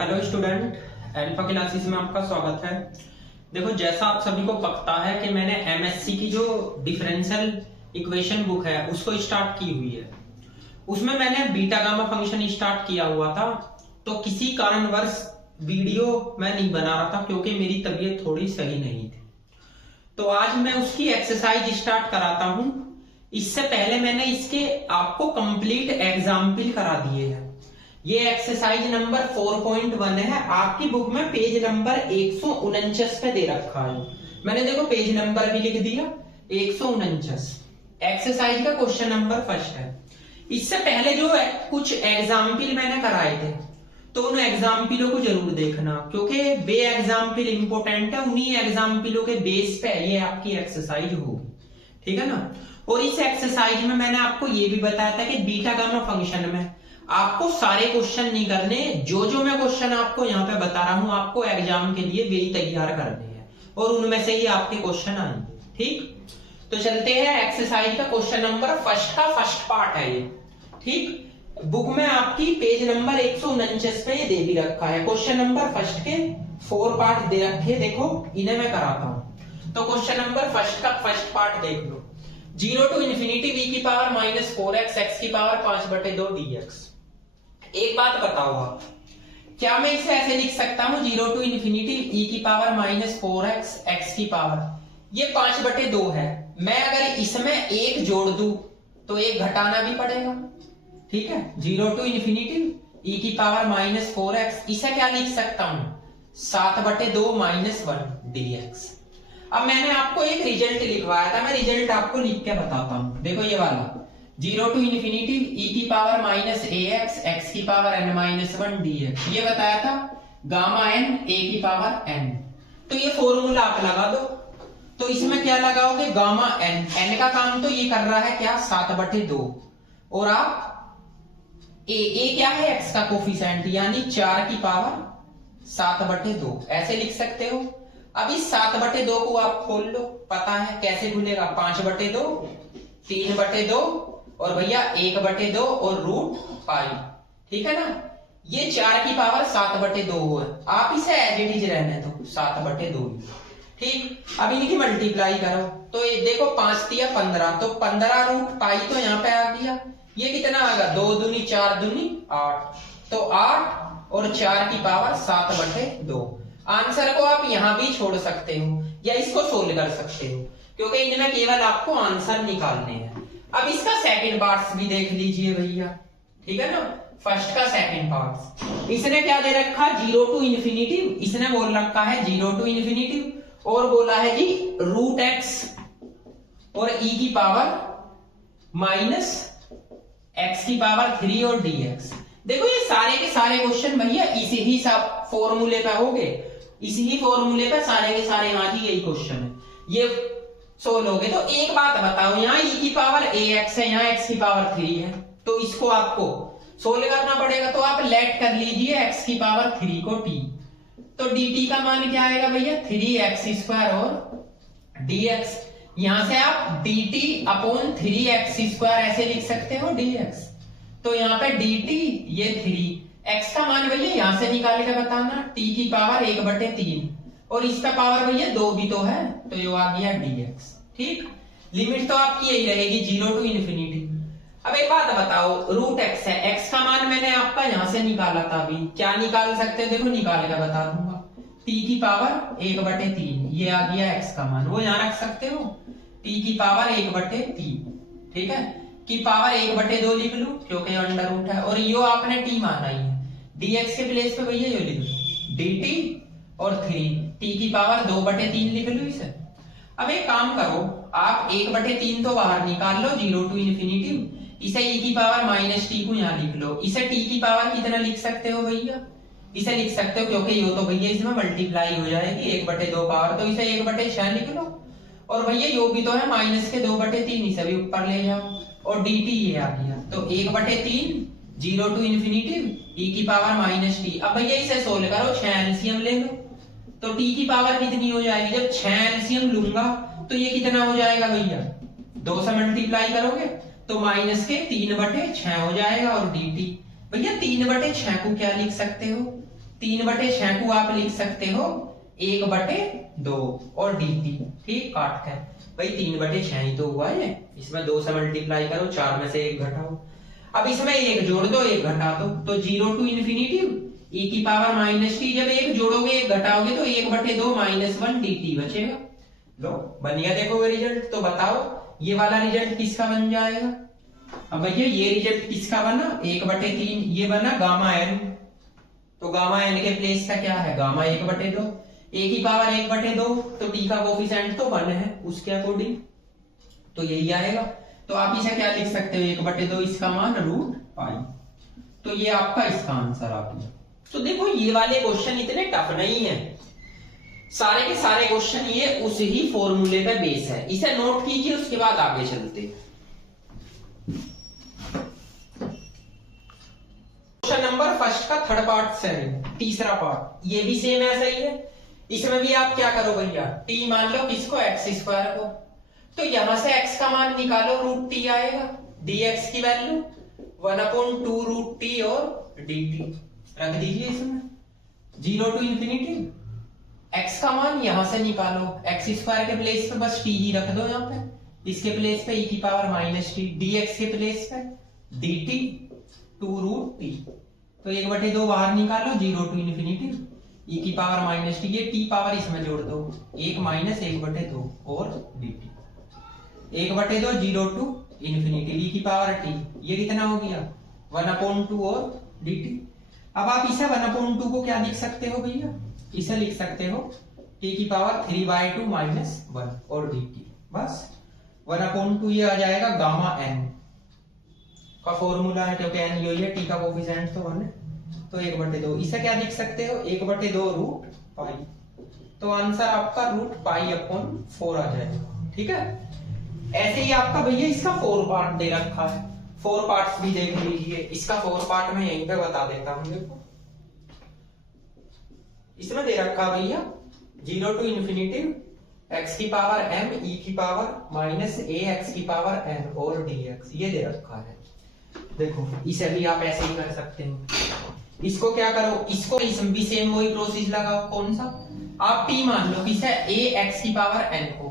Hello student, alpha classes में आपका स्वागत है। देखो, जैसा आप सभी को पता है कि मैंने एमएससी की जो डिफरेंशियल इक्वेशन बुक है उसको स्टार्ट की हुई है। उसमें मैंने बीटा गामा फंक्शन स्टार्ट किया हुआ था, तो किसी कारणवश वीडियो मैं नहीं बना रहा था क्योंकि मेरी तबीयत थोड़ी सही नहीं थी। तो आज मैं उसकी एक्सरसाइज स्टार्ट कराता हूं। इससे पहले मैंने इसके आपको कंप्लीट एग्जाम्पल करा दिए हैं। ये एक्सरसाइज नंबर 4.1 है, आपकी बुक में पेज नंबर 149 पे दे रखा है। मैंने देखो पेज नंबर भी लिख दिया 149। एक्सरसाइज का क्वेश्चन नंबर फर्स्ट है। इससे पहले जो कुछ एग्जाम्पल मैंने कराए थे तो उन एग्जाम्पलों को जरूर देखना, क्योंकि वे एग्जाम्पल इंपोर्टेंट है। उन्हीं एग्जाम्पलों के बेस पे ये आपकी एक्सरसाइज होगी, ठीक है ना। और इस एक्सरसाइज में मैंने आपको ये भी बताया था कि बीटा गामा फंक्शन में आपको सारे क्वेश्चन नहीं करने, जो मैं क्वेश्चन आपको यहाँ पे बता रहा हूं आपको एग्जाम के लिए वही तैयार करने हैं और उनमें से ही आपके क्वेश्चन आएंगे। ठीक, तो चलते हैं एक्सरसाइज का क्वेश्चन नंबर फर्स्ट का फर्स्ट पार्ट है ये। ठीक, बुक में आपकी पेज नंबर 149 पे ये दे भी रखा है। क्वेश्चन नंबर फर्स्ट के 4 पार्ट दे रखे, देखो इन्हें मैं कराता हूं। तो क्वेश्चन नंबर फर्स्ट का फर्स्ट पार्ट देख लो। 0 टू इन्फिनिटी वी की पावर -4x x की पावर 5/2 dx। एक बात बताओ आप, क्या मैं इसे ऐसे लिख सकता हूं 0 टू इन्फिनिटी e की पावर -4x x की पावर, ये 5/2 है। मैं अगर इसमें एक जोड़ दूं तो एक घटाना भी पड़ेगा, ठीक है। 0 टू इन्फिनिटी e की पावर -4x, इसे क्या लिख सकता हूं 7/2 -1 dx। अब मैंने आपको एक रिजल्ट लिखवाया था, मैं रिजल्ट आपको लिख के बताता हूं। देखो ये वाला 0 टू इन्फिनिटी e की पावर -ax x की पावर n-1 dx, ये बताया था गामा n a की पावर n। तो ये फॉर्मूला आप लगा दो। तो इसमें क्या लगाओगे, गामा n का काम तो ये कर रहा है क्या 7/2, और आप a क्या है x का कोफिशिएंट यानी 4 की पावर 7/2 ऐसे लिख सकते हो। अब इस 7/2 को आप खोल लो, पता है कैसे खुलेगा, 5/2 3/2 और भैया 1/2 और √π, ठीक है ना। ये 4 की पावर 7/2 है, आप इसे एज इट इज रहने दो 7/2। ठीक, अब इनकी मल्टीप्लाई करो तो ये देखो 5 दिया 15, तो 15 √π तो यहाँ पे आ गया। ये कितना आएगा 2 दूनी 4 दूनी 8, तो 8 और 4 की पावर 7/2। आंसर को आप यहां भी छोड़ सकते हो या इसको सोल्व कर सकते हो, क्योंकि इनमें केवल आपको आंसर निकालने हैं। अब इसका सेकंड पार्ट भी देख लीजिए भैया, ठीक है ना। फर्स्ट का सेकंड पार्ट इसने क्या दे रखा 0 टू इन्फिनिटी, इसने बोल रखा है 0 टू इन्फिनिटी और बोला है जी √x और e की पावर -x की पावर 3 और dx। देखो ये सारे के सारे क्वेश्चन भैया इसी ही सब फॉर्मूले पे हो गए, इसी ही फॉर्मूले पे सारे के सारे यहाँ की यही क्वेश्चन है, ये सोल्व हो गए। तो एक बात बताओ, यहाँ e की पावर ax है, यहाँ x की पावर 3 है, तो इसको आपको सोल्व करना पड़ेगा। तो आप लेट कर लीजिए x की पावर 3 को t, तो dt का मान क्या आएगा भैया 3x² और dx। यहां से आप dt/3x² ऐसे लिख सकते हो dx। तो यहाँ पे dt ये 3, x का मान भैया यहां से निकाल के बताना, t की पावर 1/3 और इसका पावर भैया 2 भी तो है, तो ये आ गया dx। ठीक, लिमिट तो आपकी यही रहेगी 0 टू इन्फिनिटी। अब एक बात बताओ, √x है, x का मान मैंने आपका यहां से निकाला था, अभी क्या निकाल सकते हैं देखो निकाल के बता दूंगा। t की पावर 1/3 ये आ गया x का मान, वो यहां रख सकते हो t की पावर 1/3, ठीक है, की पावर 1/2 लिख लो क्योंकि अंडर रूट है, और यो आपने t माना ही है। dx के प्लेस पे भैया यो लिख लो dt और 3 t की पावर 2/3 लिख लो इसे। अब एक काम करो, आप 1/3 तो बाहर निकाल लो 0 टू इन्फिनिटी, इसे e की पावर -t को यहाँ लिख लो। इसे t की पावर कितना लिख सकते हो भैया, इसे लिख सकते हो क्योंकि यो तो भैया इसमें मल्टीप्लाई हो जाएगी 1/2 पावर, तो इसे 1/6 लिख लो। और भैया यो भी तो है -2/3, इसे भी ऊपर ले जाओ और dt ये आ गया, तो 1/3 0 टू इन्फिनिटी e की पावर -t। अब भैया इसे सोल्व करो, 6 एलसीएम ले लो, तो t की पावर कितनी हो जाएगी, जब 6 एलसीएम लूंगा तो ये कितना हो जाएगा भैया 2 से मल्टीप्लाई करोगे तो -3/6 हो जाएगा, और dt भैया 3/6 को क्या लिख सकते हो 3/6 को आप लिख सकते हो 1/2 और dt, ठीक, काट कर भाई 3/6 ही तो हुआ है, इसमें 2 से मल्टीप्लाई करो, 4 में से 1 घटाओ, अब इसमें 1 जोड़ दो 1 घटा दो, तो 0 टू इन्फिनिटी e की पावर माइनस टी, जब 1 जोड़ोगे 1 घटाओगे तो 1/2 - 1 dt बचेगा। लो बन गया, देखो रिजल्ट। तो बताओ ये वाला रिजल्ट किसका बन जाएगा? अब भैया ये रिजल्ट किसका बना? 1/3, ये बना गामा n, तो गामा n के प्लेस का क्या है? गामा 1/2, a की पावर 1/2, तो t का कोफिशिएंट तो 1 है उसके अकॉर्डिंग, तो यही आएगा। तो आप इसे क्या लिख सकते हो? 1/2 इसका मान √π, तो ये आपका इसका आंसर आ गया। तो देखो ये वाले क्वेश्चन इतने टफ नहीं है, सारे के सारे क्वेश्चन ये उस ही फॉर्मूले पे बेस है, इसे नोट कीजिए, उसके बाद आगे चलते। क्वेश्चन नंबर फर्स्ट का थर्ड पार्ट से तीसरा पार्ट, ये भी सेम ऐसा ही है। इसमें भी आप क्या करो भैया, t मान लो किसको? x² को, तो यहां से x का मान निकालो, √t आएगा, dx की वैल्यू 1/2 √t और dt रख दीजिए इसमें, 0 टू इन्फिनिटी। x का मान यहां से निकालो, x² के प्लेस पे बस t ही रख दो, यहाँ पे इसके प्लेस पे e की पावर -t, dx के प्लेस पे dt 2 √t, तो 1/2 बाहर निकालो, 0 टू इन्फिनिटी e की पावर -t, ये t पावर इसमें जोड़ दो, 1 - 1/2 और dt, 1/2 0 टू इन्फिनिटी e की पावर t, ये कितना हो गया? 1/2 और dt। अब आप इसे 1/2 को क्या लिख सकते हो भैया? इसे लिख सकते हो t की पावर 3/2 - 1 और dt, बस 1/2 ये आ जाएगा गामा n का फॉर्मूला है, क्योंकि n यही है, t का कोफिशिएंट तो 1 है, तो 1/2 इसे क्या लिख सकते हो? 1/2 √π, तो आंसर आपका √π/4 आ जाएगा, ठीक है। ऐसे ही आपका भैया इसका 4 पार्ट दे रखा है, 4 पार्ट्स भी देख लीजिए, इसका 4 पार्ट मैं यहीं पे बता देता हूं। देखो इसमें दे रखा भैया 0 टू इन्फिनिटी x की पावर m e की पावर -ax की पावर n और dx, ये दे रखा है। देखो इसे भी आप ऐसे ही कर सकते हो, इसको क्या करो, इसको इसमें भी सेम वही प्रोसेस लगाओ। कौन सा? आप t मान लो किसे? ax की पावर n को,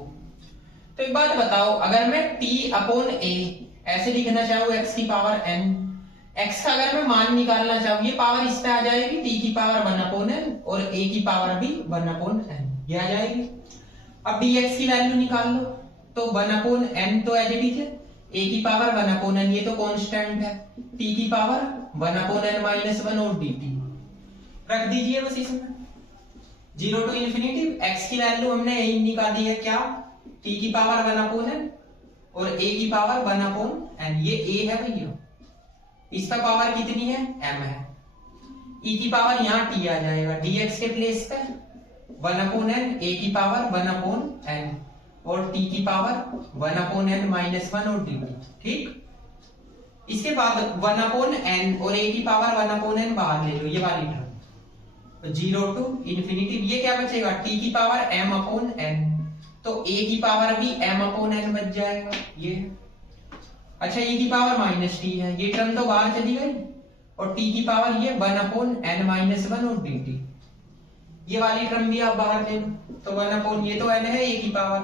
तो एक बात बताओ, अगर मैं t/a ऐसे लिखना चाहूँ x की पावर n, x का अगर मैं मान निकालना चाहूँ, ये पावर इस पे आ जाएगी, t की पावर 1/n और a की पावर भी 1/n, ये आ जाएगी। अब dx की वैल्यू निकाल लो, तो 1/n तो एज इट इज है, a की पावर 1/n ये तो कांस्टेंट है, t की पावर 1/n - 1 और dt रख दीजिए बस इसमें, 0 टू इन्फिनिटी x की वैल्यू हमने यही निकाली है, क्या? t की पावर 1/n और a की पावर 1/n, ये a है भैया, इसका पावर कितनी है? m है, e की पावर यहाँ t आ जाएगा, dx के प्लेस पे 1/n, a की पावर 1/n और t की पावर 1/n - 1 और dt, ठीक। इसके बाद 1/n और a की पावर 1/n बाहर ले लो, ये वाली टर्म, 0 टू इन्फिनिटी, ये क्या बचेगा? t की पावर m/n, तो a की पावर भी m/n बच जाएगा, ये। अच्छा e की पावर -t है, ये टर्म तो बाहर चली गई, और t की पावर ये 1/n - 1 और dt, ये वाली टर्म भी आप बाहर ले लो, तो 1/, ये तो n है a की पावर,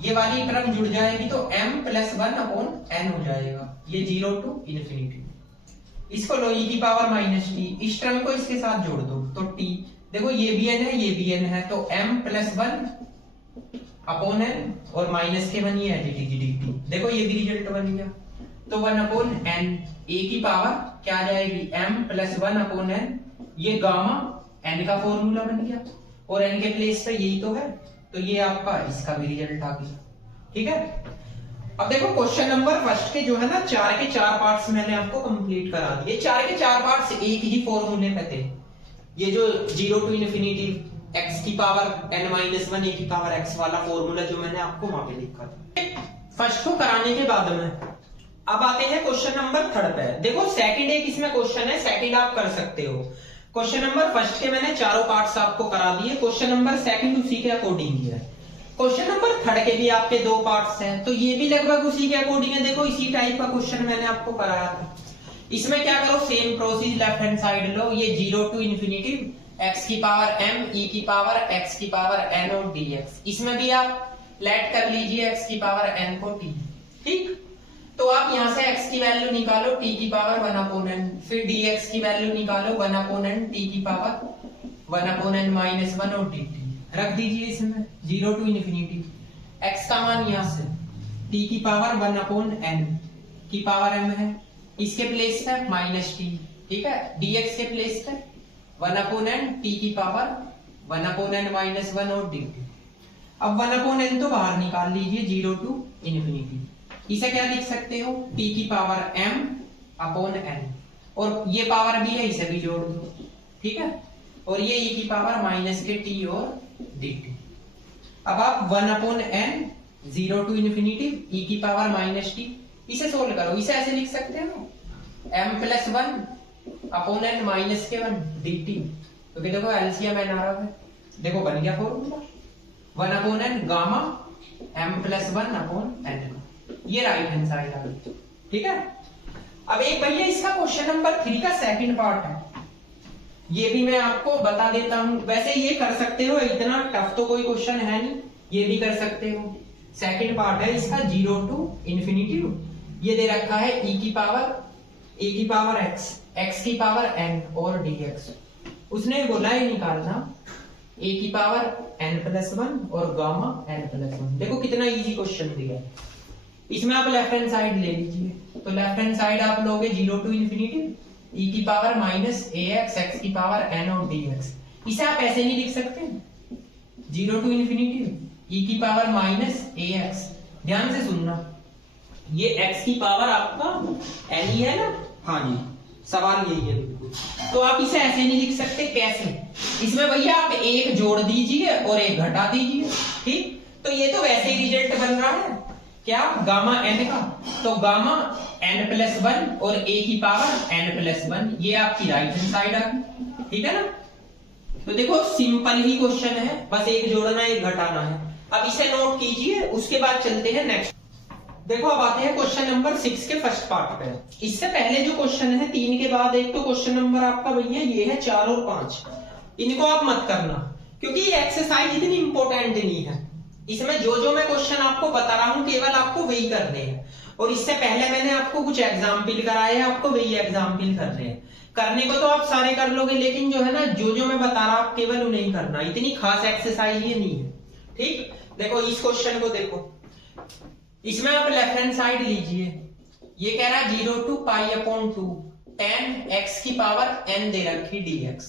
ये वाली टर्म जुड़ जाएगी तो m + 1/n हो जाएगा, ये 0 टू इन्फिनिटी। इसको लो e की पावर -t, इस टर्म को इसके साथ जोड़ दो, तो t, देखो ये भी n है, ये भी n है, तो m + 1/n और माइनस के बनिए dt, देखो ये भी रिजल्ट बन गया, तो 1/n, a की पावर क्या आ जाएगी? m + 1/n, ये गामा n का फॉर्मूला बन गया, और n के प्लेस पे यही तो है, तो ये आपका इसका भी रिजल्ट आ गया, ठीक है। अब देखो क्वेश्चन नंबर फर्स्ट के जो है ना 4 के 4 पार्ट्स मैंने आपको कंप्लीट करा दिए, 4 के 4 पार्ट्स एक ही फॉर्मूले पे थे, ये जो 0 टू इन्फिनिटी x की पावर n - 1 a की पावर x वाला फॉर्मूला जो मैंने आपको वहां पे लिखा था। फर्स्ट को कराने के बाद में अब आते हैं क्वेश्चन नंबर थर्ड पे। देखो सेकंड एक इसमें क्वेश्चन है, सेकंड आप कर सकते हो। क्वेश्चन नंबर फर्स्ट के मैंने चारों पार्ट्स आपको करा दिए, क्वेश्चन नंबर सेकंड उसी के अकॉर्डिंग ही है। क्वेश्चन नंबर थर्ड के भी आपके 2 पार्ट्स हैं, तो ये भी लगभग उसी के अकॉर्डिंग है। देखो इसी टाइप का क्वेश्चन मैंने आपको कराया था। इसमें क्या करो, same process, left hand side लो, ये 0 टू इन्फिनिटी एक्स की पावर m e की पावर x की पावर n और dx। इसमें भी आप लेट कर लीजिए x की पावर n को t। ठीक, तो आप यहां से x की वैल्यू निकालो t की पावर 1/n, फिर dx की वैल्यू निकालो 1/n t की पावर 1/n माइनस 1 और dt रख दीजिए इसमें 0 टू इन्फिनिटी। x का मान यहां से t की पावर 1/n की पावर m है, इसके प्लेस पे माइनस t। ठीक है, dx के प्लेस पे 1/n t की पावर 1/n माइनस 1 और dt। अब 1/n तो बाहर निकाल लीजिए 0 टू इन्फिनिटी। इसे क्या लिख सकते हो, t की पावर m अपॉन n, और ये पावर भी है इसे भी जोड़ दो। ठीक है, और ये e की पावर माइनस के t और dt। अब आप 1/n 0 टू इन्फिनिटी e की पावर माइनस t, इसे सोल्व करो। इसे ऐसे लिख सकते हो m plus 1 upon n minus के 1 dt, क्योंकि देखो एलसीएम n आ रहा है। देखो बन गया formula 1/n gamma m plus 1 upon n, ये राइट हैंड साइड आ गई। ठीक है, अब एक भैया इसका क्वेश्चन नंबर 3 का सेकंड पार्ट है, ये भी मैं आपको बता देता हूं। वैसे ये कर सकते हो, इतना टफ तो कोई क्वेश्चन है नहीं, ये भी कर सकते हो। सेकंड पार्ट है इसका 0 टू इन्फिनिटी। ये दे रखा है e की पावर x, x की पावर n और dx। उसने बोला है निकालना a की पावर n प्लस 1 और गामा n प्लस 1। देखो कितना इजी क्वेश्चन दिया है। इसमें आप लेफ्ट हैंड साइड ले लीजिए, तो लेफ्ट हैंड साइड आप लोगे 0 टू इन्फिनिटी e की पावर माइनस ax x की पावर n और dx। इसे आप ऐसे नहीं लिख सकते 0 टू इन्फिनिटी e की पावर माइनस ax। ध्यान से सुनना, ये x की पावर आपका n ही है ना। हाँ जी, सवाल यही है बिल्कुल। तो आप इसे ऐसे नहीं लिख सकते, कैसे? इसमें भैया आप एक जोड़ दीजिए और एक घटा दीजिए। ठीक, तो ये तो वैसे ही रिजल्ट बन रहा है क्या, गामा n का, तो गामा n प्लस 1 और a की पावर n प्लस 1, ये आपकी राइट हैंड साइड आ गई। ठीक है ना, तो देखो सिंपल ही क्वेश्चन है, बस एक जोड़ना एक घटाना है। अब इसे नोट कीजिए, उसके बाद चलते हैं नेक्स्ट। देखो अब आते हैं क्वेश्चन नंबर 6 के फर्स्ट पार्ट पे। इससे पहले जो क्वेश्चन है 3 के बाद एक तो क्वेश्चन नंबर आपका भैया ये है 4 और 5, इनको आप मत करना, क्योंकि ये एक्सरसाइज इतनी इंपॉर्टेंट नहीं है। इसमें जो मैं क्वेश्चन आपको बता रहा हूं केवल आपको वही करने हैं, और इससे पहले मैंने आपको कुछ एग्जाम्पल कराए हैं, आपको वही एग्जाम्पल करने हैं। करने को तो आप सारे कर लोगे, लेकिन जो है ना जो मैं बता रहा आप केवल उन्हें ही करना, इतनी खास एक्सरसाइज ये नहीं है। ठीक, देखो इस क्वेश्चन को देखो, इसमें आप लेफ्ट हैंड साइड लीजिए। ये कह रहा है 0 to pi upon 2 tan x की पावर n दे रखी dx।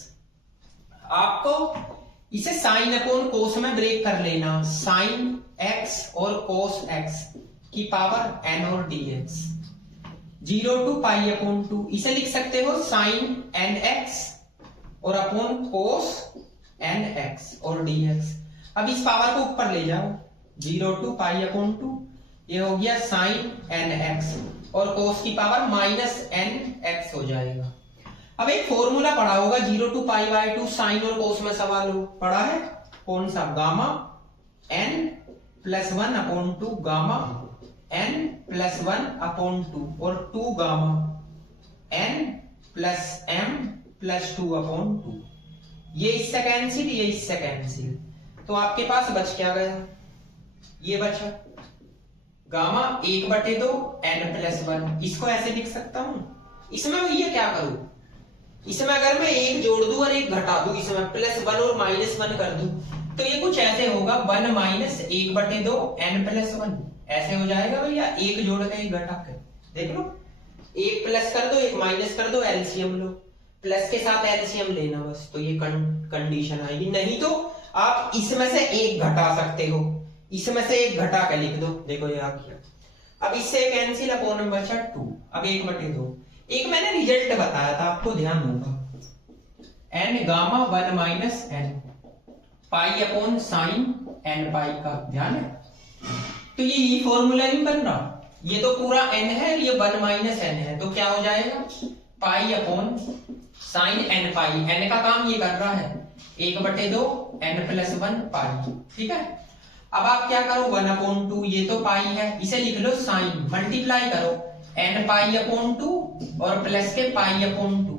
आपको इसे साइन अपॉन कोस में ब्रेक कर लेना, साइन x और कोस x की पावर n और dx। 0 टू पाई अपॉन 2, इसे लिख सकते हो साइन nx और अपॉन कोस nx और dx। अब इस पावर को ऊपर ले जाओ, 0 टू पाई अपॉन 2, ये हो गया साइन nx और कोस की पावर माइनस nx हो जाएगा। अब एक फॉर्मूला पढ़ा होगा 0 टू पाई बाय 2, साइन और कोस में सवाल हो पढ़ा है, कौन सा, gamma n plus 1 upon 2 gamma n plus 1 upon 2 और 2 gamma n plus m plus 2 upon 2। ये इससे कैंसिल, ये इससे कैंसिल, तो आपके पास बच क्या गया, ये बचा गामा 1/2 n प्लस 1। इसको ऐसे लिख सकता हूं। इसमें ये क्या करूं, इसमें अगर मैं एक जोड़ दूं और एक घटा दूं, इसमें प्लस 1 और माइनस 1 कर दूं, तो ये कुछ ऐसे होगा 1 माइनस 1/2 n प्लस 1, ऐसे हो जाएगा भैया। एक जोड़ के एक घटा के देख लो, एक प्लस कर दो एक माइनस कर दो, एलसीएम लो, प्लस के साथ एलसीएम लेना बस, तो ये कंडीशन आएगी। नहीं तो आप इसमें से एक घटा सकते हो, इसमें से एक घटा के लिख दो, देखो ये आ गया। अब इससे कैंसिल अपॉन में बचा 2, अब 1/2। एक मैंने रिजल्ट बताया था, आपको ध्यान होगा, n gamma 1 minus n pi upon sine n पाई का, ध्यान है। तो ये फॉर्मूला नहीं बन रहा, ये तो पूरा n है, ये 1 माइनस n है, तो क्या हो जाएगा पाई अपॉन साइन n पाई। n का काम ये कर रहा है 1/2 n प्लस 1 पाई। ठीक है, अब आप क्या करो 1 अपॉन 2, ये तो पाई है, इसे लिख लो साइन, मल्टीप्लाई करो n पाई अपॉन 2 और प्लस के पाई अपॉन 2,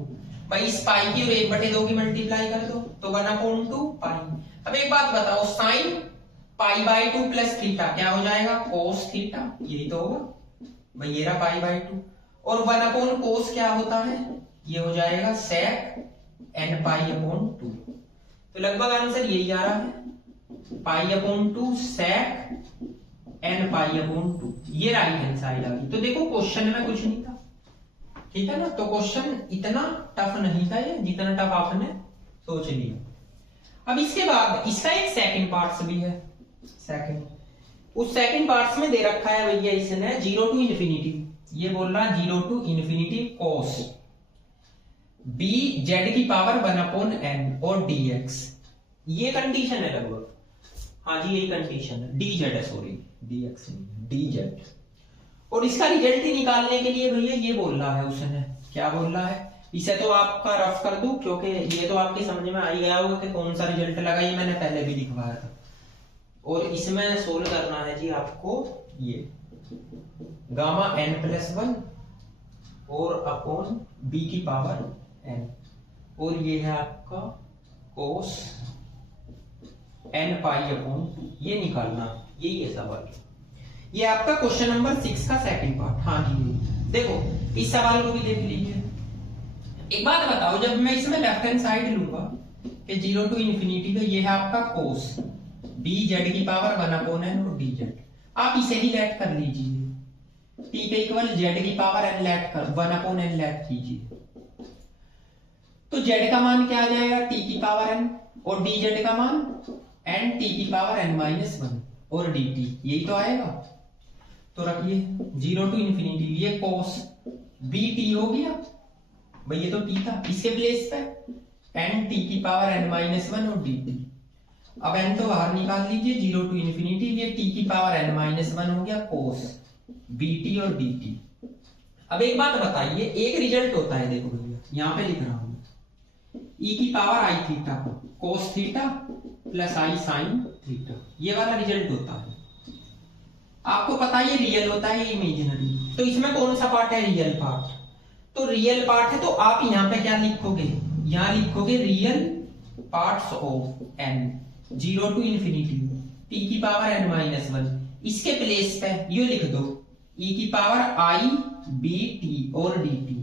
भाई इस पाई की और 1/2 की मल्टीप्लाई कर दो तो 1/2 पाई। अब एक बात बताओ, साइन π/2 प्लस थीटा क्या हो जाएगा, कोस थीटा, यही तो होगा भाई, ये रहा π/2। और 1/cos क्या होता है, ये हो जाएगा sec nπ/2। तो लगभग आंसर यही आ रहा है, π/2 sec nπ/2, ये राइट हैंड साइड आ गई। तो देखो क्वेश्चन में कुछ नहीं था, ठीक है ना, तो क्वेश्चन इतना टफ नहीं था ये, जितना टफ आपने सोच लिया। अब इसके बाद इसका एक सेकंड पार्ट्स भी है, सेकंड, उस सेकंड पार्ट्स में दे रखा है भैया इसने 0 to infinity, ये बोल रहा 0 to infinity cos b z की पावर 1/n और dx, ये कंडीशन है लगभग, हाँ जी यही कंडीशन है, dz है, सॉरी dx नहीं dz। और इसका रिजल्ट ही निकालने के लिए भैया ये बोल रहा है उसने, क्या बोल रहा है, इसे तो आपका रफ कर दूं क्योंकि ये तो आपके समझ में आ ही गया होगा कि कौन सा रिजल्ट लगा, ये मैंने पहले भी लिखवाया था। और इसमें सोल्व करना है जी आपको ये गामा n+1 और अपॉन b की पावर n, और ये है आपका cos nπ/2, ये निकालना, यही है सवाल। ये आपका क्वेश्चन नंबर 6 का सेकंड पार्ट। हाँ जी देखो इस सवाल को भी देख लीजिए। एक बात बताओ, जब मैं इसमें लेफ्ट हैंड साइड लूंगा कि 0 to infinity का, ये है आपका cos b z की पावर 1/n और dz, आप इसे ही लेट कर लीजिए, t के इक्वल z की पावर n लेट कर 1/n लेट कीजिए, तो z का मान क्या आ जाएगा, t की पावर n, और dz का मान n t की पावर n-1 और dt, यही तो आएगा। तो रखिए 0 to infinity, ये cos b t हो गया भाई, ये तो t था, इसके प्लेस पे n t की पावर n-1 और dt। अब n तो बाहर निकाल लीजिए, 0 to infinity, ये t की पावर n-1 हो गया cos bt और dt। अब एक बात बताइए, एक रिजल्ट होता है, देखो भैया यहां पे लिख रहा हूं, e की power i theta cos theta plus i sin theta, ये वाला रिजल्ट होता है। आपको पता है ये रियल होता है, ये इमेजिनरी, तो इसमें कौन सा पार्ट है, रियल पार्ट। तो रियल पार्ट है तो आप यहाँ पे क्या लिखोगे, यहाँ लिखोगे real parts of n 0 to infinity t की पावर n-1, इसके प्लेस पे ये लिख दो e की पावर i bt और dt।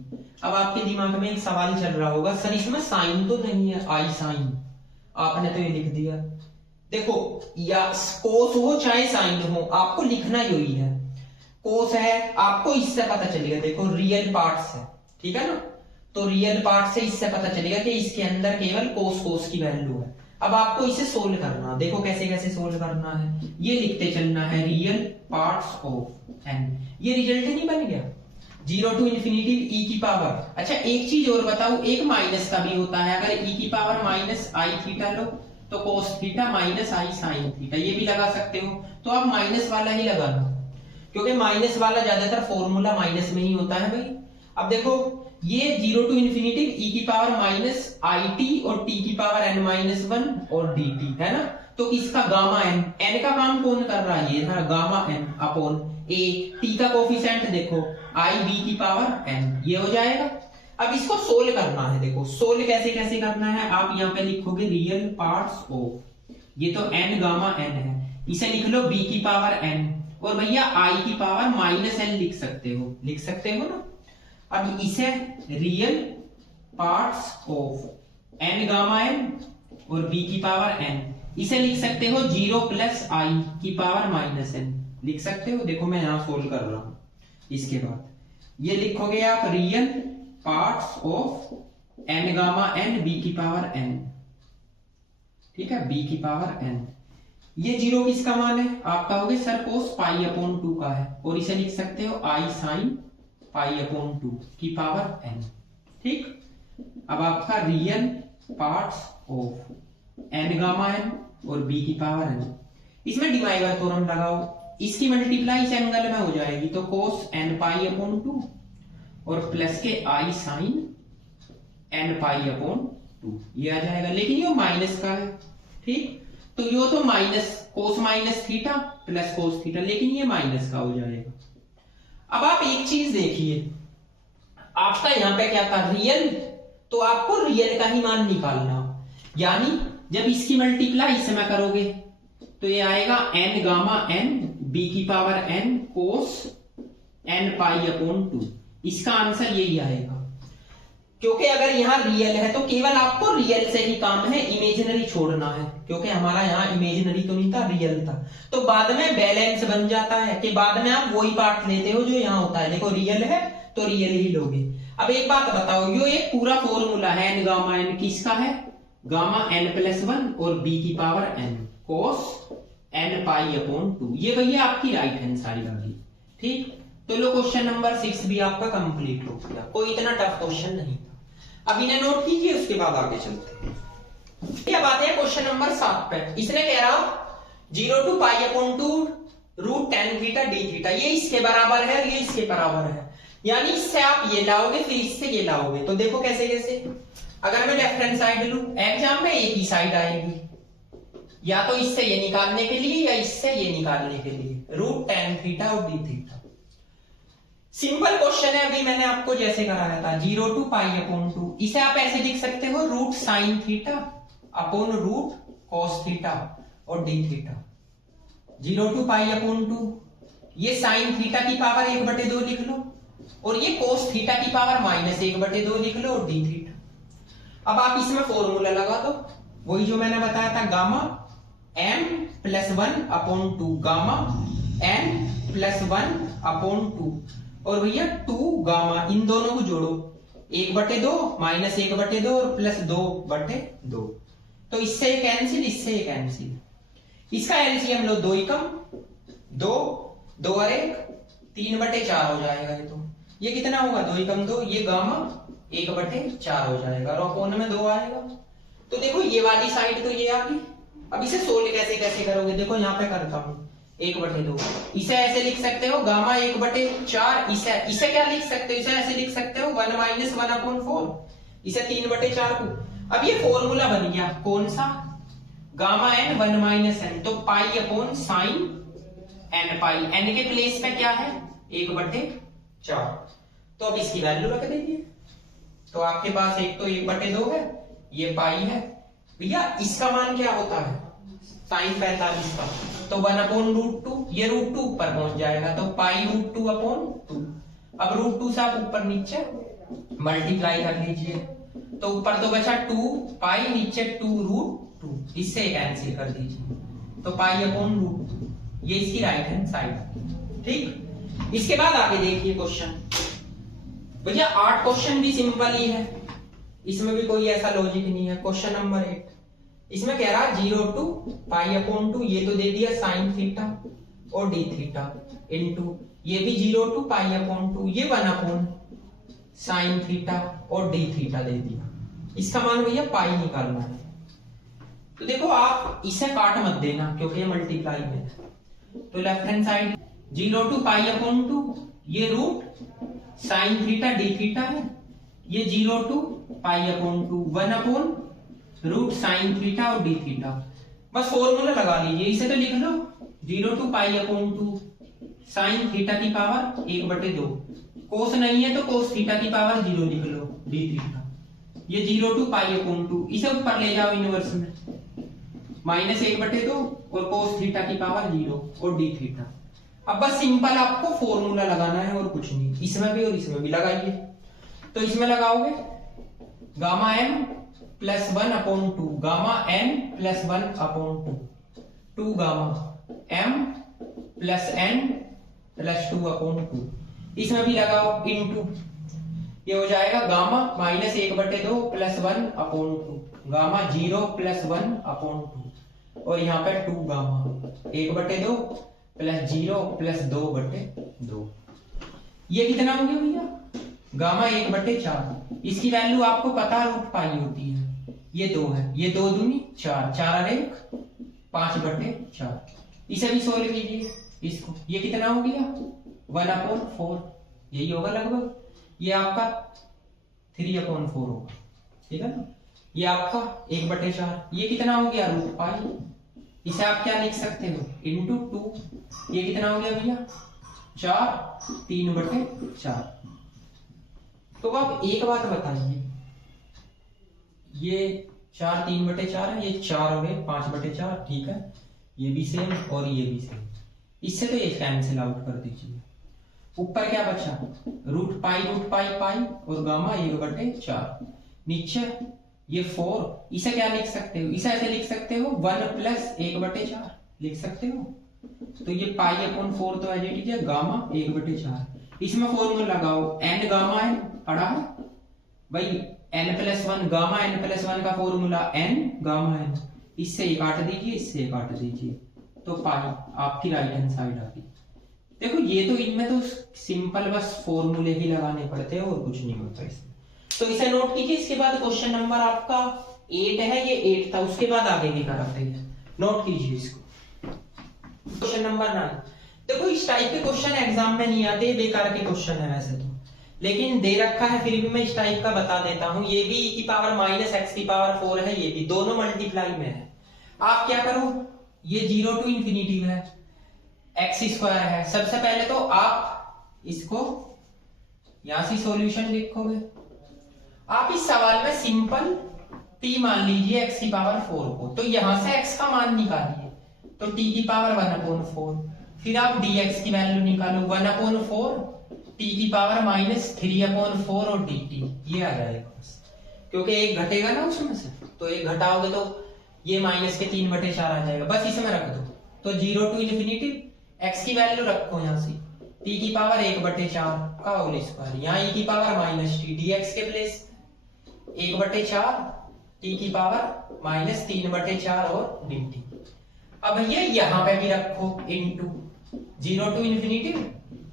अब आपके दिमाग में एक सवाल चल रहा होगा, सर इसमें साइन तो नहीं है, i साइन, आपने तो ये लिख दिया। देखो या कोस हो चाहे साइन हो, आपको लिखना यही है, कोस है आपको इससे पता चलेगा, देखो रियल पार्ट्स है, ठीक है ना, तो रियल पार्ट से इससे पता चलेगा कि इसके अंदर केवल कोस की वैल्यू है। अब आपको इसे सोल्व करना, देखो कैसे कैसे सोल्व करना है, ये लिखते चलना है रियल पार्ट्स ऑफ n, ये रिजल्ट नहीं बन गया 0 to infinity e की पावर। अच्छा एक चीज और बताओ, एक माइनस का भी होता है, अगर e की पावर माइनस i थीटा लो तो cos theta minus i sin theta, ये भी लगा सकते हो, तो आप माइनस वाला ही लगाना, क्योंकि माइनस वाला ज्यादातर फॉर्मूला माइनस में ही होता है भाई। अब देखो ये 0 to infinity e की पावर माइनस it और t की पावर n-1 और dt है ना, तो इसका गामा n का काम कौन कर रहा है, ये था gamma n upon a, t का कोफिशिएंट देखो i b की पावर n, ये हो जाएगा। अब इसको सोल्व करना है, देखो सोल्व कैसे कैसे करना है, आप यहाँ पे लिखोगे रियल पार्ट्स ऑफ, ये तो n गामा n है, इसे लिख लो b की पावर n, और भैया i की पावर -n लिख सकते हो ना। अब इसे real parts of n gamma n और b की पावर n, इसे लिख सकते हो 0 प्लस i की पावर -n, लिख सकते हो। देखो मैं यहां सोल्व कर रहा हूं, इसके बाद ये लिखोगे आप real parts of n gamma n b की पावर n, ठीक है, b की पावर n, ये 0 किसका मान है, आपका हो गया सर cos π/2 का है, और इसे लिख सकते हो i sin π/2 की पावर n, ठीक। अब आपका real parts of n gamma n और b की पावर n, इसमें डिवाइवर थ्योरम लगाओ, इसकी मल्टीप्लाई इस एंगल में हो जाएगी, तो cos nπ/2 और प्लस के i sin nπ/2, ये आ जाएगा, लेकिन ये माइनस का है, ठीक, तो ये तो minus cos minus theta plus cos theta, लेकिन ये माइनस का हो जाएगा। अब आप एक चीज देखिए, आपका यहां पे क्या था, रियल तो आपको रियल का ही मान निकालना, यानी जब इसकी मल्टीप्लाई इसमें करोगे तो ये आएगा n गामा n b की पावर n कोस n पाई अपॉन 2। इसका आंसर यही आएगा, क्योंकि अगर यहाँ रियल है तो केवल आपको रियल से ही काम है, इमेजिनरी छोड़ना है, क्योंकि हमारा यहाँ इमेजिनरी तो नहीं था, रियल था। तो बाद में बैलेंस बन जाता है कि बाद में आप वही पार्ट लेते हो जो यहाँ होता है। देखो रियल है तो रियल ही लोगे। अब एक बात बताओ, यो एक पूरा फॉर्मूला है n गामा n, किसका है? गामा n प्लस 1 और b की पावर n कोस n पाई अपॉन 2। ये भैया आपकी राइट हैंड साइड आ गई। ठीक, तो लो क्वेश्चन नंबर 6 भी आपका कंप्लीट हो गया, कोई इतना टफ क्वेश्चन नहीं था। अब इन्हें नोट कीजिए, उसके बाद आगे चलते हैं। क्या बात है क्वेश्चन नंबर 7 पे, इसने कह रहा 0 to pi upon 2 root tan theta d theta, ये इसके बराबर है, ये इसके बराबर है, यानी इससे आप ये लाओगे फिर इससे ये लाओगे। तो देखो कैसे कैसे, अगर मैं लेफ्ट हैंड साइड लूं, एग्जाम में एक ही साइड आएगी, या तो इससे ये निकालने के लिए या इससे ये निकालने के लिए, रूट tan थीटा और d थीटा। सिंपल क्वेश्चन है, अभी मैंने आपको जैसे कराया था 0 टू पाई अपॉन 2, इसे आप ऐसे लिख सकते हो root sine theta upon root cos theta और d theta. 0 to pi upon 2, ये साइन थीटा की पावर 1/2 लिख लो, और ये कोस थीटा की पावर -1/2 लिख लो, और डी थीटा। अब आप इसमें फॉर्मूला लगा दो, वही जो मैंने बताया था, gamma m plus 1 upon 2 gamma n plus 1 upon 2, और भैया 2 गामा, इन दोनों को जोड़ो, 1/2 -1/2 और प्लस 2/2। तो इससे ये कैंसिल, इससे ये कैंसिल, इसका एलसीएम लो, 2 एकम 2, 2 और 1 3/4 हो जाएगा। ये तो ये कितना होगा, 2 एकम 2, ये गामा 1/4 हो जाएगा, और अपोन में 2 आएगा। तो देखो ये वाली साइड तो ये आ गई। अब इसे सोल्व कैसे कैसे करोगे, देखो यहाँ पे करता हूं, 1/2, इसे ऐसे लिख सकते हो गामा 1/4, इसे क्या लिख सकते हो, इसे ऐसे लिख सकते हो 1 - 1/4, इसे 3/4 को। अब ये फॉर्मूला बन गया कौन सा, गामा n 1 - n, तो पाई अपॉन साइन n पाई, n के प्लेस पे क्या है 1/4, तो अब इसकी वैल्यू रख दीजिए। तो आपके पास एक तो 1/2 है, ये पाई है, भैया इसका मान क्या होता है साइन 45 का, तो 1/√2, ये √2 ऊपर पहुंच जाएगा, तो पाई √2/2। अब √2 से आप ऊपर नीचे मल्टीप्लाई कर लीजिए, तो ऊपर तो बचा 2 पाई, नीचे 2√2, इससे कैंसिल कर दीजिए, तो पाई/√2, ये इसकी राइट हैंड साइड। ठीक, इसके बाद आगे देखिए क्वेश्चन, भैया 8 क्वेश्चन भी सिंपल ही है, इसमें भी कोई ऐसा लॉजिक नहीं है। क्वेश्चन नंबर 8, इसमें कह रहा 0 टू पाई/2, ये तो दे दिया साइन थीटा और डी थीटा, इनटू ये भी 0 टू पाई/2, ये 1 साइन थीटा और डी थीटा दे दिया। इसका मान भैया पाई निकालना है। तो देखो आप इसे काट मत देना क्योंकि ये मल्टीप्लाई में है, तो लेफ्ट हैंड साइड 0 टू पाई/2, ये root sine theta d theta है, ये 0 टू पाई/2 1 रूट साइन थीटा और डी थीटा। बस फॉर्मूला लगा लीजिए, इसे तो लिख लो 0 टू पाई/2 साइन थीटा की पावर 1/2, कोस नहीं है तो कोस थीटा की पावर 0 लिख लो, डी थीटा, ये 0 टू पाई/2, इसे ऊपर ले जाओ इनवर्स में, -1/2 और कोस थीटा की पावर 0 और डी थीटा। अब बस सिंपल आपको फॉर्मूला लगाना है और कुछ नहीं, इसमें भी और इसमें भी लगाइए। तो इसमें लगाओगे gamma m plus 1/2 gamma n plus 1/2, 2 gamma m plus n plus 2/2, इसमें भी लगाओ इनटू, ये हो जाएगा गामा -1/2 प्लस 1/2 गामा 0 प्लस 1/2, और यहाँ पे 2 गामा 1/2 प्लस 0 प्लस 2/2, ये कितना हो गया भैया गामा 1/4। इसकी वैल्यू आपको पता रूट पाई होती है, ये 2 है, ये 2 दूनी 4, 4 और 1 5/4, इसे भी सोल्व कीजिए इसको, ये कितना हो गया 1/4, यही होगा लगभग, ये आपका 3/4 होगा, ठीक है ना, ये आपका 1/4, ये कितना हो गया रूट पाई, इसे आप क्या लिख सकते हो इनटू 2, ये कितना हो गया भैया 4 3/4। तो अब एक बात बताइए, ये 4 3/4 है, ये 4 हो गए 5/4, ठीक है। ये भी सेम और ये भी सेम, इससे तो ये कैंसिल आउट कर दीजिए। ऊपर क्या बचा, रूट पाई पाई और गामा 1/4। नीचे ये 4, इसे क्या लिख सकते हो, इसे ऐसे लिख सकते हो 1 + 1/4 लिख सकते हो। तो ये π/4 तो एज इट इज है गामा 1/4। इसमें फॉर्मूला लगाओ, n गामा n पढ़ा है भाई, n+1 गामा n+1 का फॉर्मूला n गामा n, इससे ये काट दीजिए, इससे ये काट दीजिए, तो पाई आपकी राइट हैंड साइड आ गई। देखो ये तो इनमें तो सिंपल बस फॉर्मूले ही लगाने पड़ते हैं और कुछ नहीं होता इसमें, तो इसे नोट कीजिए। इसके बाद क्वेश्चन नंबर आपका 8 है, ये 8 था, उसके बाद आगे भी कराते हैं, नोट कीजिए इसको। क्वेश्चन नंबर 9, देखो इस टाइप के क्वेश्चन एग्जाम में नहीं आते, बेकार के क्वेश्चन है वैसे तो, लेकिन दे रखा है फिर भी मैं इस टाइप का बता देता हूं। ये भी e⁻⁻x⁴ है, ये भी दोनों मल्टीप्लाई में है। आप क्या करो, ये 0 to ∞ है, x² है, सबसे पहले तो आप इसको यहां से सॉल्यूशन लिखोगे। आप इस सवाल में सिंपल t मान लीजिए x⁴ को, तो यहां से x का मान निकालिए, तो t⁴ फिर आप dx की वैल्यू निकालो 1/4 t⁻³ और dt, ये आ जाएगा बस, क्योंकि एक घटेगा ना उसमें से, तो एक घटाओगे तो ये -3/4 आ जाएगा, बस इसमें रख दो। तो 0 to ∞ x की वैल्यू रखो यहां से t⁻1/4 का होल स्क्वायर, यहाँ e⁻t dx के प्लेस 1/4 t⁻³ और dt। अब ये यहाँ पे भी रखो इनटू 0 to ∞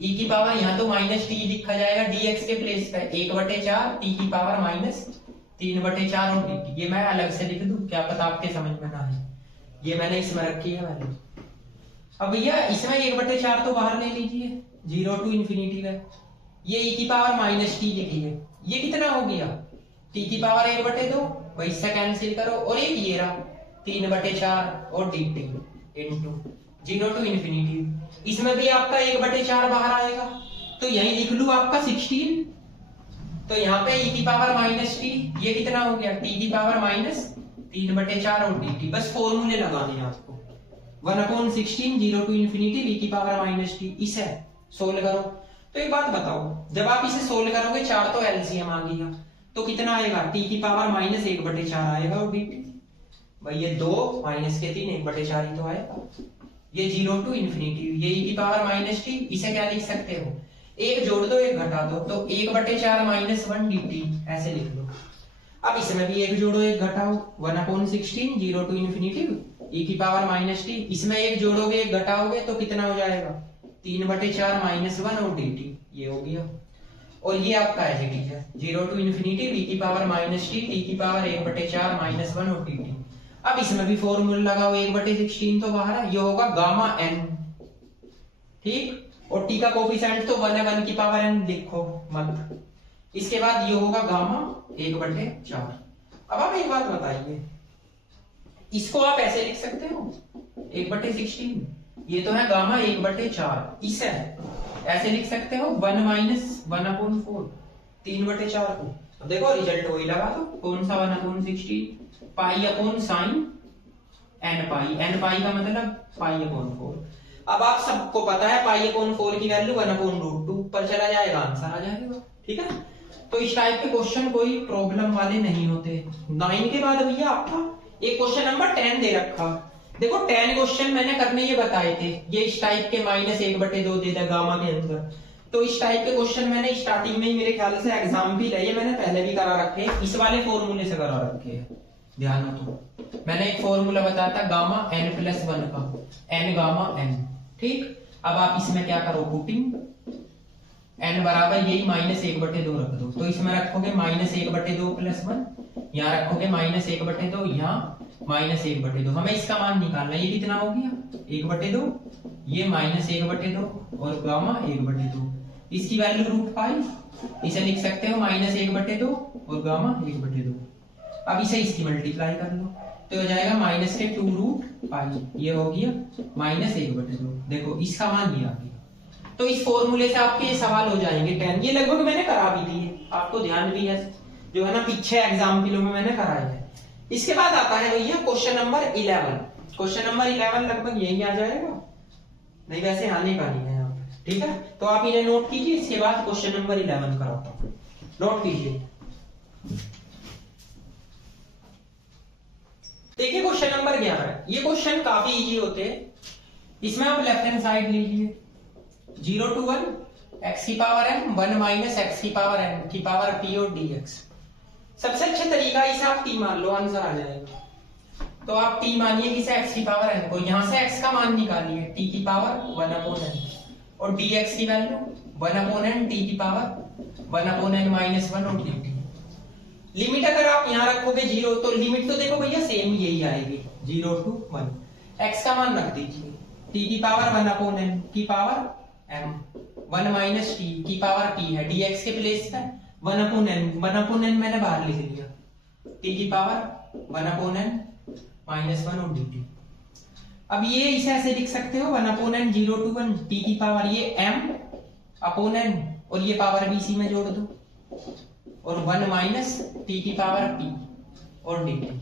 यहाँ तो -t लिखा जाएगा dx के प्लेस पे 1/4 t⁻³ और dt। ये मैं अलग से लिख दूं, क्या पता आपके समझ में ना आए, ये मैंने इसमें रखी है वैल्यू। अब भैया इसमें 1/4 तो बाहर ले लीजिए, 0 to ∞ है, ये e⁻t लिखिए, ये कितना हो गया t⁻1/2, वही से कैंसिल करो, और एक ये रहा 3/4 और dt इनटू 0 to ∞। इसमें भी आपका 1/4 बाहर आएगा, तो यही लिख लूं आपका 16, तो यहाँ पे e⁻t ये कितना हो गया t⁻3/4 और dt, बस फॉर्मूले लगाने हैं आपको 1/16 0 to ∞ e⁻t, इसे सोल्व करो। तो एक बात बताओ, जब आप इसे सोल्व करोगे 4 तो एलसीएम आ गया, तो कितना आएगा t⁻1/4 आएगा और dt, भाई ये 2 -3 1/4 ही तो आएगा। ये 0 to ∞, ये e⁻t, इसे क्या लिख सकते हो, एक जोड़ दो एक घटा दो, तो 1/4 -1 dt ऐसे लिख लो। अब इसमें भी एक जोड़ो एक घटाओ, 1/16 0 to ∞ e⁻t, इसमें एक जोड़ोगे एक घटाओगे तो कितना हो जाएगा 3/4 -1 और dt, ये हो गया। और ये आपका है 0 to ∞ e⁻t 1/4 और dt। अब इसमें भी फॉर्मूला लगाओ, 1/16 तो बाहर है, ये होगा गामा n, ठीक, और t का कोफिशिएंट तो 1/n लिखो मत, इसके बाद ये होगा गामा 1/4। अब आप एक बात बताइए, इसको आप ऐसे लिख सकते हो 1/16, ये तो है गामा 1/4, इसे ऐसे लिख सकते हो 1 - 1/4 3/4 को। अब देखो रिजल्ट वही लगा दो, कौन सा 1/16 π/sin n पाई का मतलब π/4। अब आप सबको पता है π/4 की वैल्यू 1/√2 पर चला जाएगा, आंसर आ जाएगा, ठीक है। तो इस टाइप के क्वेश्चन कोई प्रॉब्लम वाले नहीं होते। 9 के बाद भैया आपका एक क्वेश्चन नंबर 10 दे रखा, देखो 10 क्वेश्चन मैंने करने ये बताए थे, ये इस टाइप के -1/2 दे दिया गामा के अंदर, तो इस टाइप के क्वेश्चन मैंने स्टार्टिंग में ही मेरे ख्याल से एग्जाम भी लिए, मैंने पहले भी करा रखे, इस वाले फॉर्मूले से करा रखे हैं, ध्यान रखो। मैंने एक फॉर्मूला बताया था गामा n+1 का, n गामा n, ठीक। अब आप इसमें क्या करो, पुटिंग n बराबर यही -1/2 रख दो, तो इसमें रखोगे -1/2 + 1, यहाँ रखोगे -1/2, यहाँ -1/2, हमें इसका मान निकालना है, ये कितना हो गया 1/2, ये -1/2 और गामा 1/2, इसकी वैल्यू √5, इसे लिख सकते हो -1/2 और गामा 1/2। अब इसे इसकी मल्टीप्लाई कर लो, तो हो जाएगा -2√π, ये हो गया -1/2, देखो इसका मान ये आ गया। तो इस फॉर्मूले से आपके ये सवाल हो जाएंगे 10, ये लगभग मैंने करा भी दिए, आपको ध्यान भी है, जो है ना पीछे एग्जाम्पलों में मैंने कराई है। इसके बाद आता है भैया क्वेश्चन नंबर 11। क्वेश्चन नंबर 11 लगभग यही आ जाएगा, नहीं वैसे आने का नहीं है यहाँ पे, ठीक है। तो आप इन्हें नोट कीजिए, इसके बाद क्वेश्चन नंबर 11 कराता हूं, नोट कीजिए। देखिए क्वेश्चन नंबर 11, ये क्वेश्चन काफी इजी होते हैं। इसमें आप लेफ्ट हैंड साइड लीजिए, 0 to 1 x की पावर m 1 माइनस x की पावर n की पावर p और dx। सबसे अच्छा तरीका इसे आप t मान लो, आंसर आ जाएगा। तो आप t मानिए किसे x की पावर n को, यहां से x का मान निकालिए t की पावर 1 अपॉन n और dx की वैल्यू 1 अपॉन n t की पावर 1 अपॉन n माइनस 1 और dt। लिमिट अगर आप यहां रखोगे 0 तो लिमिट तो देखो भैया सेम यही आएगी 0 to 1। x का मान रख दीजिए t की पावर 1 अपॉन n की पावर m 1 माइनस t की पावर p है, dx के प्लेस पे 1 अपॉन n मैंने बाहर लिख लिया, t की पावर 1 अपॉन n माइनस 1 और dt। अब ये इसे ऐसे लिख सकते हो 1 अपॉन n 0 to 1 t की पावर ये m अपॉन n और ये पावर b इसी में जोड़ दो और 1 माइनस t की पावर p और dt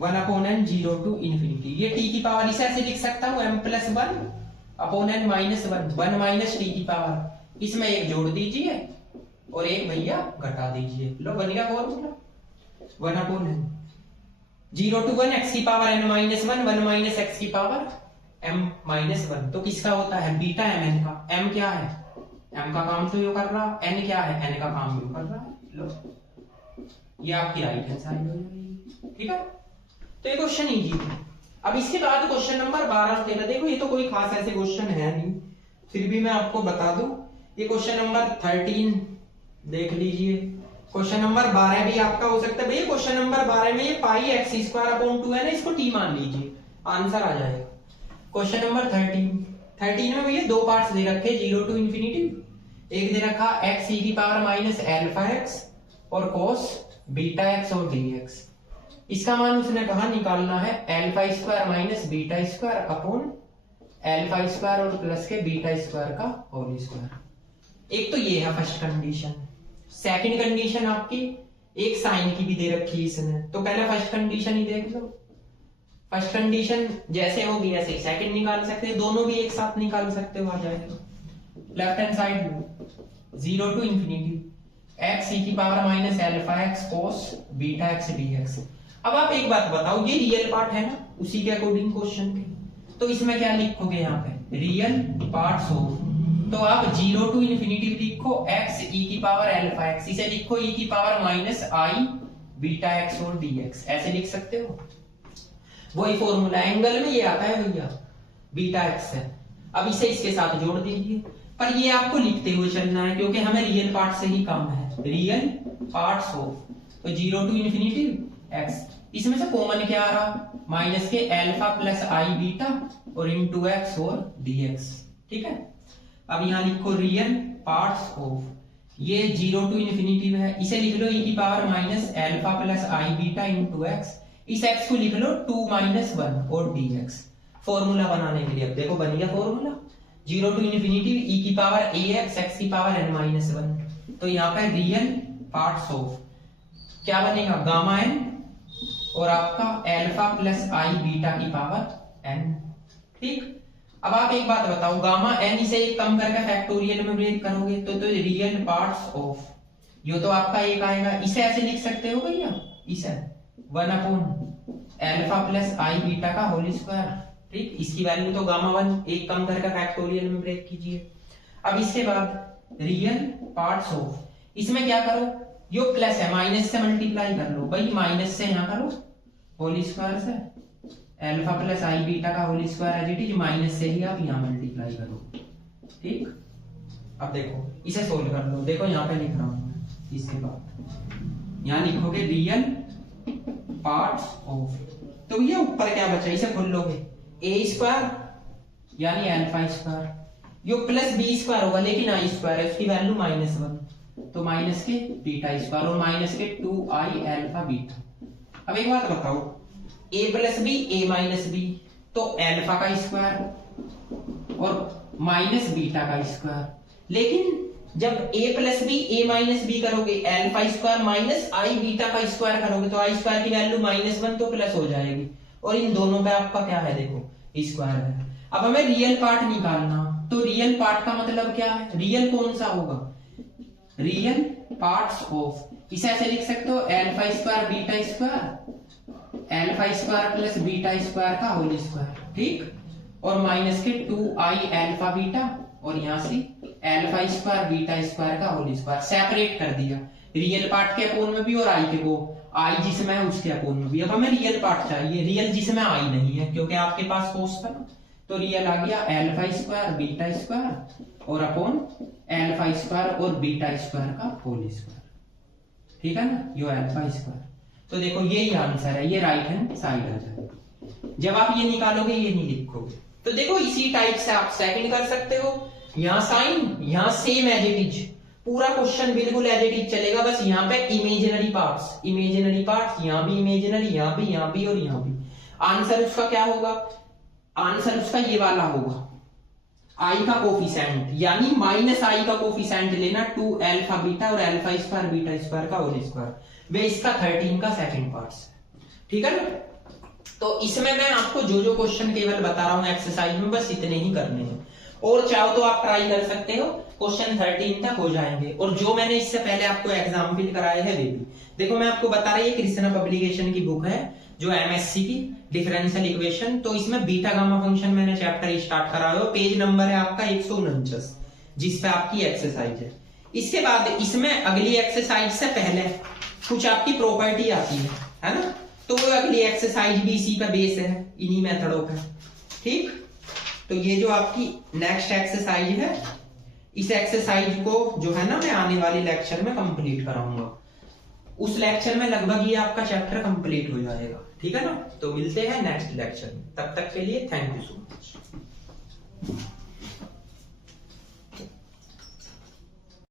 1 upon n 0 to infinity. ये t की पावर इसे ऐसे लिख सकता हूं m plus 1 upon n minus 1 minus t की पावर, इसमें एक जोड़ दीजिए और एक भैया घटा दीजिए, लो बन गया formula 1 upon n 0 to 1 x की power n minus 1 1 minus x की पावर m माइनस 1। तो किसका होता है बीटा mn का। m क्या है, m का काम तो यो कर रहा, n क्या है, n का काम यो कर रहा। लो ये आपकी राइट हैंड साइड हो जाएगी, ठीक है। तो ये क्वेश्चन इजी है। अब इसके बाद क्वेश्चन नंबर 12 13, देखो ये तो कोई खास ऐसे क्वेश्चन है नहीं, फिर भी मैं आपको बता दूं। ये क्वेश्चन नंबर 13 देख लीजिए, क्वेश्चन नंबर 12 भी आपका हो सकता है भैया। क्वेश्चन नंबर 12 में ये पाई एक्स स्क्वायर अपॉन 2 है ना, इसको टी मान लीजिए, आंसर आ जाएगा। क्वेश्चन नंबर 13 में भैया दो पार्ट्स दे रखे 0 टू इंफिनिटी, एक दे रखा x e की पावर माइनस अल्फा x और cos बीटा x और dx। इसका मान उसने कहा निकालना है alpha square minus beta square upon alpha square और प्लस के बीटा स्क्वायर का होल स्क्वायर। एक तो ये है फर्स्ट कंडीशन। सेकंड कंडीशन आपकी एक साइन की भी दे रखी है इसने, तो पहले फर्स्ट कंडीशन ही देख लो। फर्स्ट कंडीशन जैसे होगी ऐसे सेकंड निकाल सकते हैं, दोनों भी एक साथ निकाल सकते हो, आ जाएगा। Left hand side 0 to infinity x e की power minus alpha x cos beta x dx। अब आप एक बात बताओ, ये रियल पार्ट है ना, उसी के अकॉर्डिंग क्वेश्चन के, तो इसमें क्या लिखोगे यहाँ पे रियल पार्ट्स हो, तो आप 0 टू इंफिनिटी लिखो x e की पावर अल्फा x, इसे लिखो e की power minus i beta x और dx, ऐसे लिख सकते हो। वही फॉर्मूला एंगल में ये आता है भैया बीटा x है। अब इसे इसके साथ जोड़ दीजिए, पर ये आपको लिखते हुए चलना है क्योंकि हमें रियल पार्ट से ही काम है, रियल पार्ट्स हो। तो 0 टू इंफिनिटी x, इसमें से कॉमन क्या आ रहा माइनस के अल्फा प्लस i बीटा और इनटू x और dx, ठीक है। अब यहाँ लिखो रियल पार्ट्स ऑफ, ये 0 टू इंफिनिटी में है, इसे लिख लो e की power minus alpha plus i beta into x, इस x को लिख लो 2 माइनस 1 और dx। फॉर्मूला बनाने के लिए अब देखो बन गया फॉर्मूला 0 टू इंफिनिटी e की पावर ax x की पावर n माइनस 1। तो यहाँ पे रियल पार्ट्स ऑफ क्या बनेगा गामा n और आपका अल्फा प्लस i बीटा की पावर n, ठीक। अब आप एक बात बताओ, गामा n इसे एक कम करके फैक्टोरियल में ब्रेक करोगे तो रियल पार्ट्स ऑफ, यो तो आपका एक आएगा, इसे ऐसे लिख सकते हो भैया, इसे 1 upon alpha plus i beta का होल स्क्वायर, ठीक। इसकी वैल्यू तो गामा 1 एक कम करके फैक्टोरियल में ब्रेक कीजिए। अब इसके बाद रियल पार्ट्स ऑफ, इसमें क्या करो, यो प्लस है माइनस से मल्टीप्लाई कर लो भाई, माइनस से यहाँ करो होल स्क्वायर से, अल्फा प्लस i बीटा का होल स्क्वायर है जी, माइनस से ही आप यहाँ मल्टीप्लाई करो, ठीक। अब देखो इसे सोल्व कर लो, देखो यहाँ पे लिख रहा हूँ, इसके बाद यहाँ लिखोगे रियल पार्ट्स ऑफ, तो ये ऊपर क्या बचा, इसे खोल लोगे a स्क्वायर यानी अल्फा स्क्वायर, यो प्लस b स्क्वायर होगा लेकिन i स्क्वायर है, उसकी वैल्यू माइनस 1, तो माइनस के बीटा स्क्वायर और माइनस के 2i अल्फा बीटा। अब एक बात बताओ, a plus B a minus B, तो अल्फा का स्क्वायर और माइनस बीटा का स्क्वायर, लेकिन जब a plus B a minus B करोगे alpha square minus i beta का स्क्वायर करोगे तो आई स्क्वायर की वैल्यू -1 तो प्लस हो जाएगी, और इन दोनों पे आपका क्या है देखो स्क्वायर है। अब हमें रियल पार्ट निकालना, तो रियल पार्ट का मतलब क्या है, रियल कौन सा होगा, रियल पार्ट्स ऑफ, इसे ऐसे लिख सकते हो alpha square beta square, alpha square plus beta square का होल स्क्वायर, ठीक, और माइनस के 2i अल्फा बीटा, और यहां से अल्फा स्क्वायर बीटा स्क्वायर का होल स्क्वायर, सेपरेट कर दिया रियल पार्ट के अपोन में भी और आई के को आई जिसमें है उसके अपोन में भी। अब हमें रियल पार्ट चाहिए, रियल जिसमें आई नहीं है क्योंकि आपके पास कोस था ना, तो रियल आ गया अल्फा स्क्वायर बीटा स्क्वायर और अपॉन अल्फा स्क्वायर और बीटा स्क्वायर का होल स्क्वायर, ठीक है ना, यो अल्फा स्क्वायर। तो देखो यही आंसर है, ये राइट हैंड साइड आ जाएगा। जब आप ये निकालोगे ये नहीं लिखोगे, तो देखो इसी टाइप से आप सेकंड कर सकते हो, यहाँ साइन यहाँ सेम एज इट इज, पूरा क्वेश्चन बिल्कुल एज इट इज चलेगा, बस यहाँ पे इमेजिनरी पार्ट्स यहाँ भी इमेजिनरी, यहाँ भी और यहाँ भी। आंसर उसका क्या होगा, आंसर उसका ये वाला होगा, आई का कोफिशिएंट यानी -i का कोफिशिएंट लेना 2 अल्फा बीटा और अल्फा स्क्वायर बीटा स्क्वायर का होल स्क्वायर, वे इसका 13 का सेकंड पार्ट है, ठीक है ना। तो इसमें मैं आपको जो जो क्वेश्चन केवल बता रहा हूं एक्सरसाइज में बस इतने ही करने हैं, और चाहो तो आप ट्राई कर सकते हो, क्वेश्चन 13 तक हो जाएंगे। और जो मैंने इससे पहले आपको एग्जाम्पल कराए हैं वे भी देखो, मैं आपको बता रही है कृष्णा पब्लिकेशन की बुक है जो एमएससी की डिफरेंशियल इक्वेशन, तो इसमें बीटा गामा फंक्शन मैंने चैप्टर स्टार्ट कराया हो, पेज नंबर है आपका 149 जिस पे आपकी एक्सरसाइज है। इसके बाद इसमें अगली एक्सरसाइज से पहले कुछ आपकी प्रॉपर्टी आती है ना, तो वो अगली एक्सरसाइज भी इसी का बेस है, इन्हीं मेथडों पे, ठीक। तो ये जो आपकी नेक्स्ट एक्सरसाइज है, इस एक्सरसाइज को जो है ना मैं आने वाले लेक्चर में कंप्लीट कराऊंगा, उस लेक्चर में लगभग ये आपका चैप्टर कंप्लीट हो जाएगा, ठीक है ना। तो मिलते हैं नेक्स्ट लेक्चर में, तब तक के लिए थैंक यू सो मच।